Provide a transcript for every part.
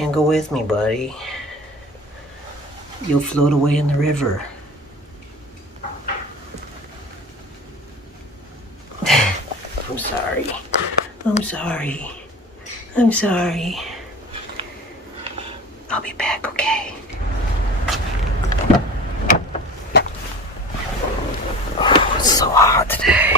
can't go with me, buddy. You'll float away in the river. I'm sorry. I'm sorry. I'm sorry. I'll be back, okay? Oh, it's so hot today.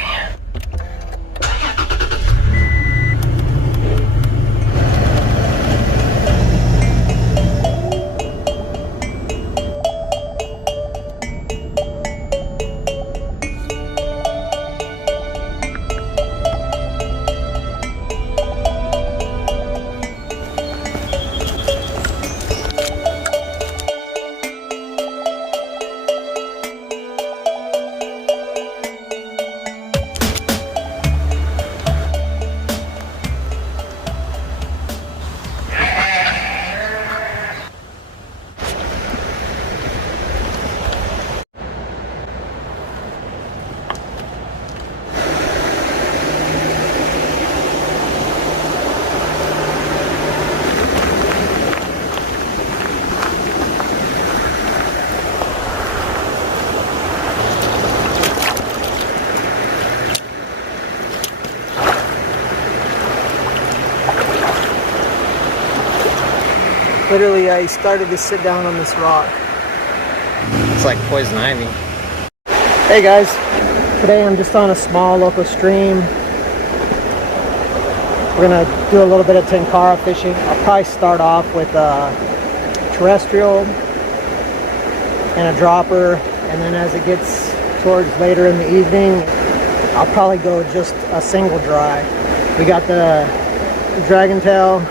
Literally, I started to sit down on this rock. It's like poison ivy. Hey guys, today I'm just on a small local stream. We're gonna do a little bit of Tenkara fishing. I'll probably start off with terrestrial and a dropper, and then as it gets towards later in the evening, I'll probably go just a single dry. We got the Dragontail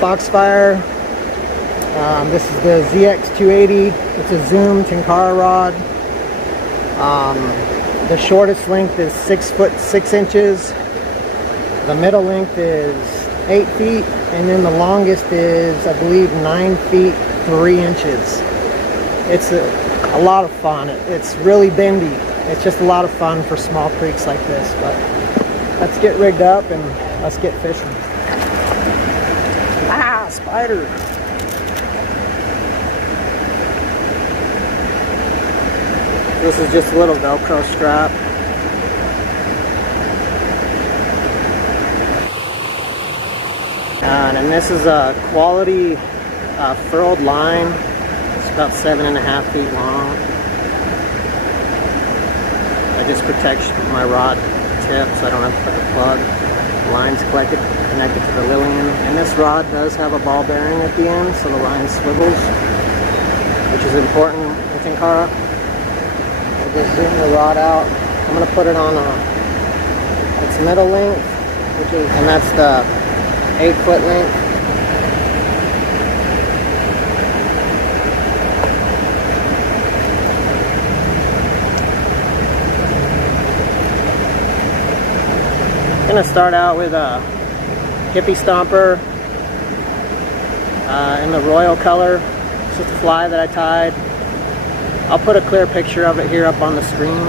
Foxfire. This is the ZX280. It's a Zoom Tenkara Rod. The shortest length is 6 foot 6 inches. The middle length is 8 feet, and then the longest is, I believe, 9 feet 3 inches. It's a lot of fun. It's really bendy. It's just a lot of fun for small creeks like this. But let's get rigged up and let's get fishing. Ah, spider! This is just a little Velcro strap. And this is a quality furled line. It's about 7.5 feet long. It just protects my rod tip so I don't have to put the plug. The line's connected to the Lillian. And this rod does have a ball bearing at the end, so the line swivels, which is important in Tenkara. I'll just zoom the rod out. I'm going to put it on its middle length, and that's the 8 foot length. I'm going to start out with a hippie stomper in the royal color. It's just a fly that I tied. I'll put a clear picture of it here up on the screen.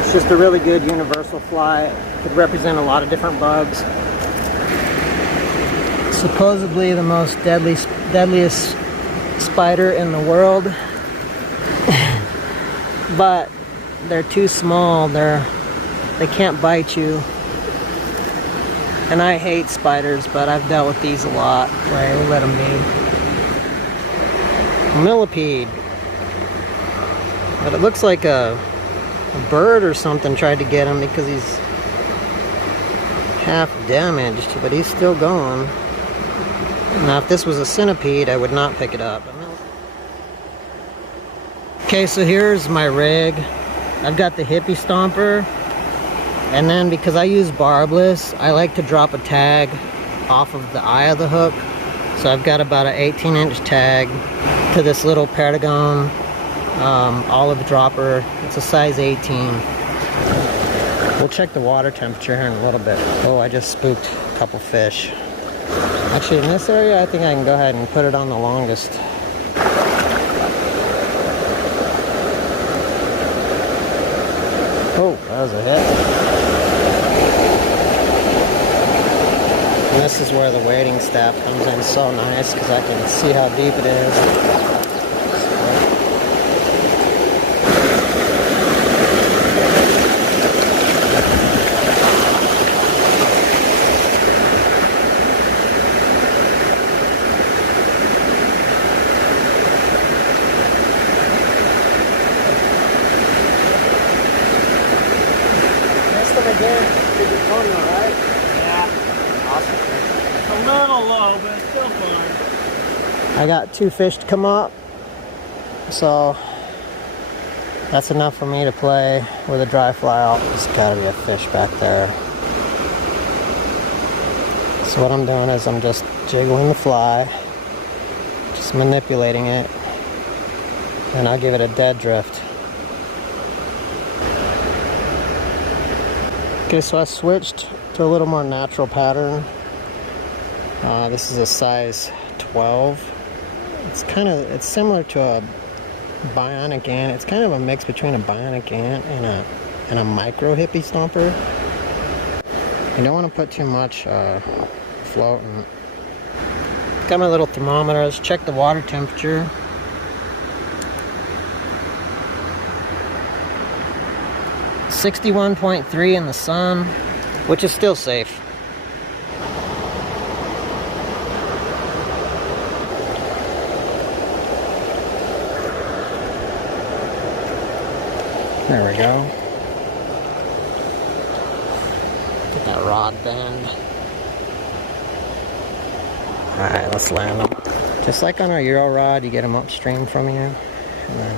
It's just a really good universal fly. It could represent a lot of different bugs. Supposedly the most deadliest spider in the world. But they're too small. They can't bite you. And I hate spiders, but I've dealt with these a lot. Right, we'll let them be. Millipede. But it looks like a bird or something tried to get him because he's half damaged, but he's still going. Now if this was a centipede, I would not pick it up. Okay, so here's my rig. I've got the hippie stomper, and then because I use barbless, I like to drop a tag off of the eye of the hook. So I've got about an 18-inch tag to this little Paragon olive dropper. It's a size 18. We'll check the water temperature here in a little bit. Oh, I just spooked a couple fish. Actually, in this area, I think I can go ahead and put it on the longest. Oh, that was a hit. And this is where the wading staff comes in so nice because I can see how deep it is. Again, did it fun though, right? Yeah. Awesome. A little low, but it's still fun. I got 2 fish to come up, so that's enough for me to play with a dry fly out. There's gotta be a fish back there. So what I'm doing is I'm just jiggling the fly, just manipulating it, and I'll give it a dead drift. Okay, so I switched to a little more natural pattern. This is a size 12. It's similar to a bionic ant. It's kind of a mix between a bionic ant and a micro hippie stomper. You don't want to put too much floating. Got my little thermometer. Let's check the water temperature. .3 in the sun, which is still safe. There we go. Get that rod bend. Alright, let's land them. Just like on our Euro rod, you get them upstream from you, and then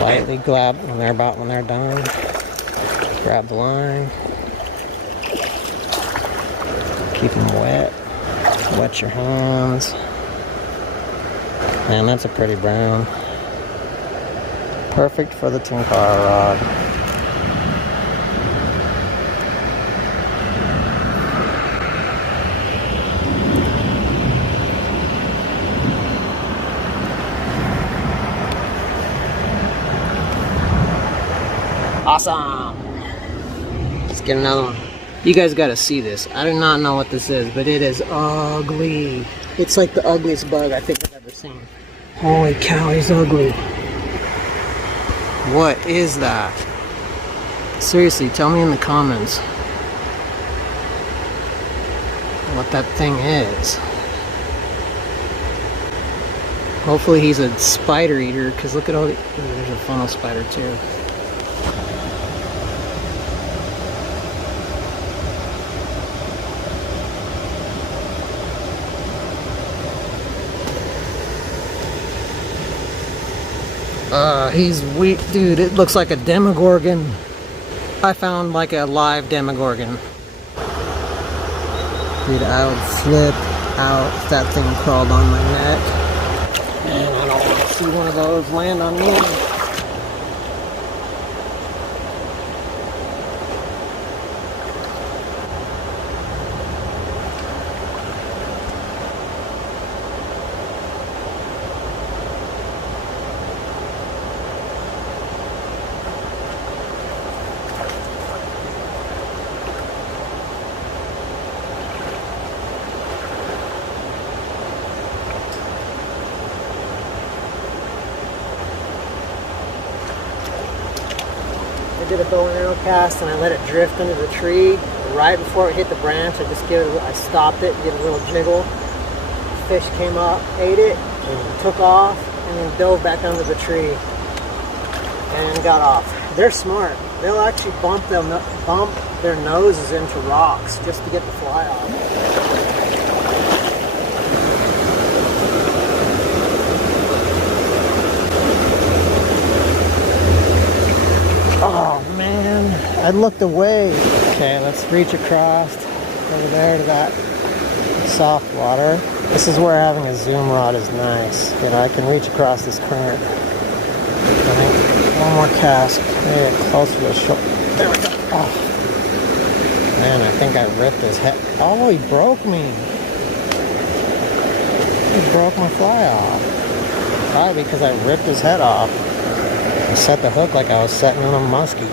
lightly grab when they're done. Grab the line. Keep them wet. Wet your hands. Man, that's a pretty brown. Perfect for the Tenkara rod. Awesome! Let's get another one. You guys gotta see this. I do not know what this is, but it is ugly. It's like the ugliest bug I think I've ever seen. Holy cow, he's ugly. What is that? Seriously, tell me in the comments what that thing is. Hopefully he's a spider eater, because look at all the... There's a funnel spider too. He's weak, dude. It looks like a demogorgon. I found like a live demogorgon. Dude, I would flip out if that thing crawled on my neck. Man, I don't want to see one of those land on me. I did a bow and arrow cast and I let it drift under the tree. Right before it hit the branch, I stopped it, did a little jiggle. Fish came up, ate it, took off, and then dove back under the tree and got off. They're smart. They'll actually bump their noses into rocks just to get the fly off. Oh man, I looked away. Okay, let's reach across over there to that soft water. This is where having a zoom rod is nice. You know, I can reach across this current. One more cast. Maybe get closer to the shore. There we go. Oh. Man, I think I ripped his head. Oh, he broke me. He broke my fly off. Probably because I ripped his head off. I set the hook like I was setting on a muskie.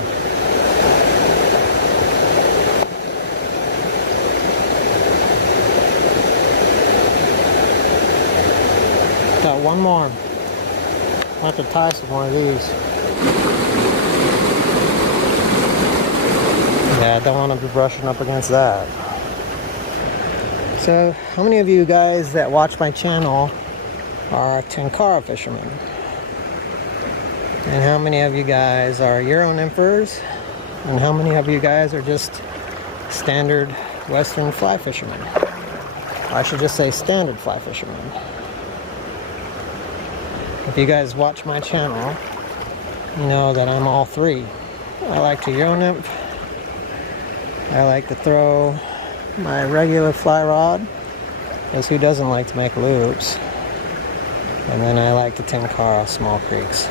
Got one more. I'll have to tie some more of these. Yeah, I don't want to be brushing up against that. So, how many of you guys that watch my channel are Tenkara fishermen? And how many of you guys are Euro nymphers? And how many of you guys are just standard Western fly fishermen? I should just say standard fly fishermen. If you guys watch my channel, you know that I'm all three. I like to Euro nymph. I like to throw my regular fly rod, because who doesn't like to make loops? And then I like to Tenkara small creeks.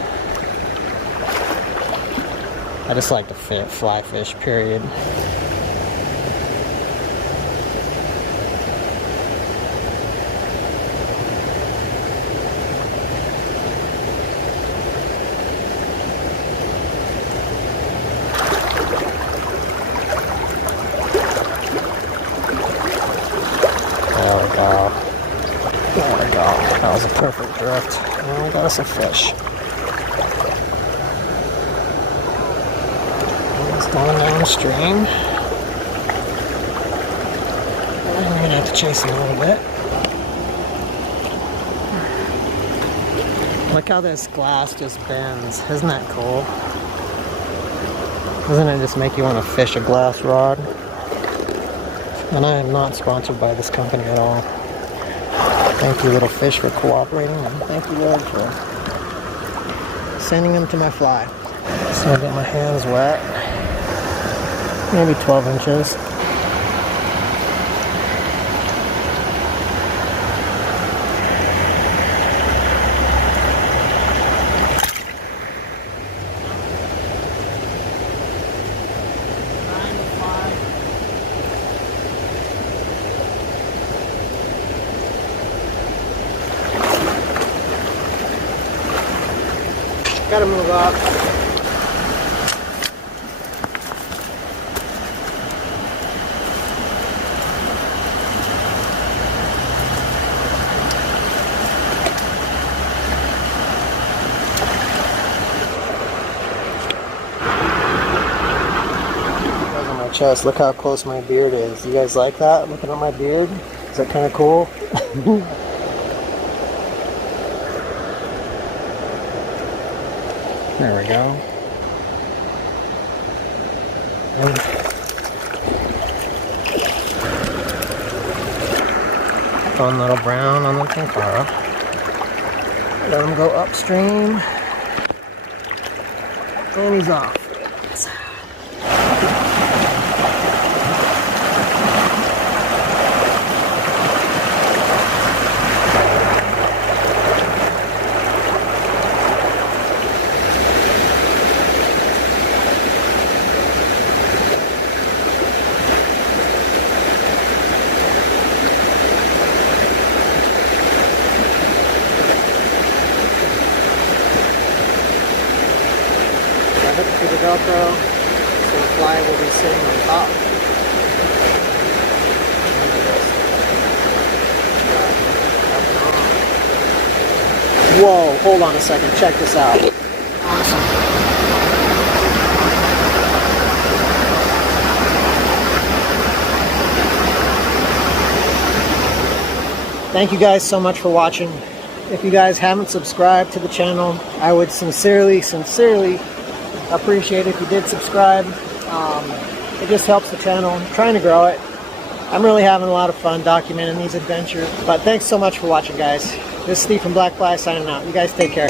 I just like to fly fish, period. There we go. There we go. That was a perfect drift. And we got us a fish. It's going downstream. And we're gonna have to chase him a little bit. Look how this glass just bends. Isn't that cool? Doesn't it just make you want to fish a glass rod? And I am not sponsored by this company at all. Thank you, little fish, for cooperating, and thank you, Lord, for sending them to my fly. So I got my hands wet. Maybe 12 inches. Gotta move up. On my chest, look how close my beard is. You guys like that? Looking at my beard? Is that kind of cool? There we go. Fun little brown on the Tenkara. Let him go upstream. And he's off. To the Velcro, so the fly will be sitting on top. Whoa, hold on a second, check this out. Awesome. Thank you guys so much for watching. If you guys haven't subscribed to the channel, I would sincerely appreciate it if you did subscribe. It just helps the channel. I'm trying to grow it. I'm really having a lot of fun documenting these adventures. But thanks so much for watching, guys. This is Steve from Black Fly signing out. You guys take care.